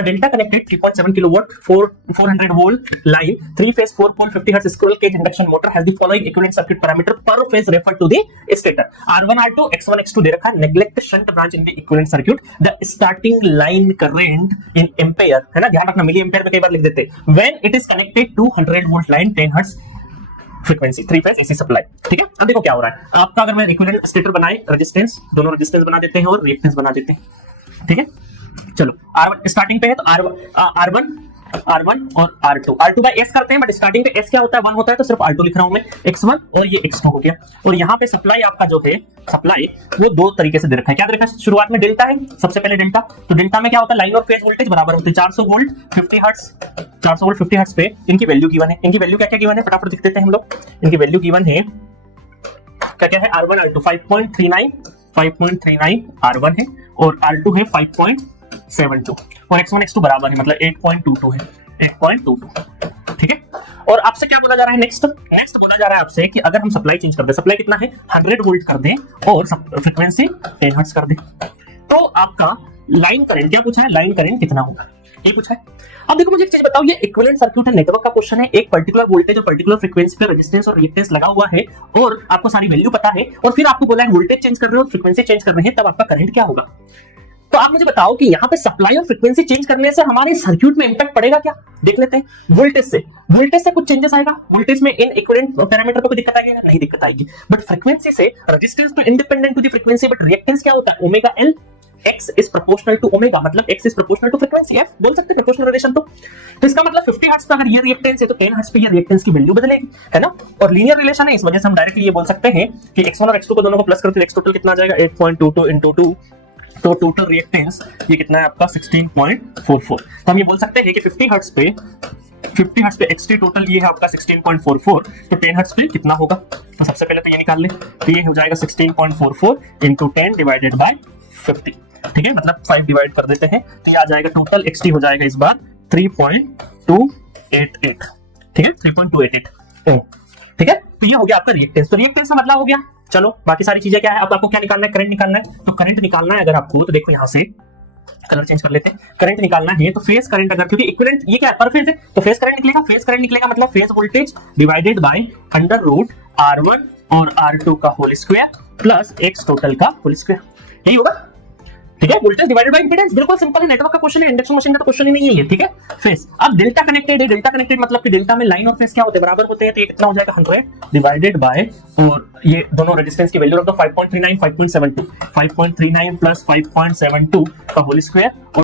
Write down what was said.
Delta connected 3.7 kilowatt 400 volt line 3 phase 4 pole 50 hertz squirrel cage induction motor has the following equivalent circuit parameter per phase refer to the stator R1 R2 X1 X2 दे रखा है। Neglect shunt branch in the equivalent circuit. The starting line current in ampere, है ना, ध्यान रखना मिली ampere में कई बार लिख देते हैं। When it is connected to 100 volt line 10 hertz frequency 3 phase AC supply. ठीक है, अब देखो क्या हो रहा है आपका। अगर मैं इक्विवेलेंट स्टेटर बनाए, रेजिस्टेंस, दोनों रेजिस्टेंस बना देते हैं और रिएक्टेंस बना देते हैं। ठीक है, चलो R1 स्टार्टिंग पे है तो R1 और R2 बाय S करते हैं, बट स्टार्टिंग पे S क्या होता है 1 होता है, तो सिर्फ R2 लिख रहा हूं मैं, X1 और ये X2 हो गया। और यहाँ पे सप्लाई आपका जो है सप्लाई वो दो तरीके से दे रखा है। क्या दे रखा है? शुरुआत में डेल्टा है, सबसे पहले डेल्टा। तो डेल्टा में क्या होता है, लाइन और फेज वोल्टेज बराबर होते हैं। 400 वोल्ट 50 हर्ट्ज पे इनकी वैल्यू गिवन है। इनकी वैल्यू क्या क्या गिवन है फटाफट लिख देते हैं हम लोग। इनकी वैल्यू गिवन है क्या क्या है, R1 R2 5.39 R1 है और R2 है 5.72 और X1 X2 बराबर है, मतलब 8.22 है, 8.22। ठीक है, और आपसे क्या बोला जा रहा है नेक्स्ट बोला जा रहा है आपसे कि अगर हम सप्लाई चेंज कर दे, सप्लाई कितना है 100 वोल्ट कर दें और फ्रीक्वेंसी 10 हर्ट्ज कर दें, तो आपका लाइन करंट क्या पूछा है, लाइन करंट कितना होगा ये पूछा है। अब देखो मुझे एक चीज बताओ, ये इक्विवेलेंट सर्किट है, नेटवर्क का क्वेश्चन है, एक पर्टिकुलर वोल्टेज और पर्टिकुलर फ्रीक्वेंसी पे रेजिस्टेंस और रिएक्टेंस लगा हुआ है और आपको सारी वैल्यू पता है, और फिर आपको बोला है वोल्टेज चेंज कर रहे हो, फ्रीक्वेंसी चेंज कर रहे हैं, तब आपका करंट क्या होगा। तो आप मुझे बताओ कि यहाँ पे सप्लाई और फ्रीक्वेंसी चेंज करने से हमारे सर्किट में इंपैक्ट पड़ेगा क्या, देख लेते हैं। वोल्टेज से कुछ चेंजेस आएगा, वोल्टेज में इन इक्विवेलेंट पैरामीटर पे कोई दिक्कत आएगी, नहीं दिक्कत आएगी। बट फ्रीक्वेंसी से रेजिस्टेंस तो independent to the frequency, but reactance क्या होता है omega L, X is proportional to omega, मतलब X is proportional to frequency, F बोल सकते हैं प्रोपोर्शनल रिलेशन। तो इसका मतलब 50 हर्ट्ज पे अगर ये रिएक्टेंस है तो 10 हर्ट्ज पे ये रिएक्टेंस की वैल्यू बदलेगी, है ना। और लीनियर रिलेशन है, इस वजह से हम डायरेक्टली ये बोल सकते हैं कि X1 और X2 को दोनों को प्लस करते हैं, X टोटल कितना आ जाएगा 8.22 into 2, तो टोटल रिएक्टेंस ये कितना है आपका 16.44। तो हम ये बोल सकते हैं कि 50 हर्ट्ज पे XT टोटल ये है आपका 16.44, तो 10 हर्ट्ज पे कितना होगा। तो सबसे पहले तो ये निकाल ले, तो ये हो जाएगा 16.44 into 10 डिवाइडेड बाय 50। ठीक है, मतलब 5 डिवाइड कर देते हैं तो ये आ जाएगा टोटल XT हो जाएगा इस बार 3.288। ठीक है, 3.288 ओम। ठीक है, तो ये हो गया आपका रिएक्टेंस। तो रिएक्टेंस का मतलब हो गया। चलो बाकी सारी चीजें क्या है, अब आपको क्या निकालना है, करंट निकालना है। तो करंट निकालना है अगर आपको, तो देखो यहाँ से कलर चेंज कर लेते हैं। करंट निकालना है तो फेज करंट, अगर क्योंकि इक्विवेलेंट ये क्या है पर फेज है, तो फेज करंट निकलेगा। फेज करंट निकलेगा मतलब phase voltage divided bye √R1 और R2 का whole square plus X total का होल स्क्वायर, यही होगा। ठीक है, वोल्टेज डिवाइडेड बाय इंपेडेंस, बिल्कुल सिंपल है, नेटवर्क का क्वेश्चन है, इंडक्शन मशीन का क्वेश्चन ही नहीं है ये। ठीक है, फेज। अब डेल्टा कनेक्टेड है, डेल्टा कनेक्टेड मतलब कि डेल्टा में लाइन और फेज क्या होते हैं, बराबर होते हैं, तो ये कितना हो जाएगा 100 डिवाइडेड बाय, और ये दोनों रेजिस्टेंस की वैल्यू रख दो 5.39 5.72 5.39 प्लस 5.72 का होल स्क्वायर।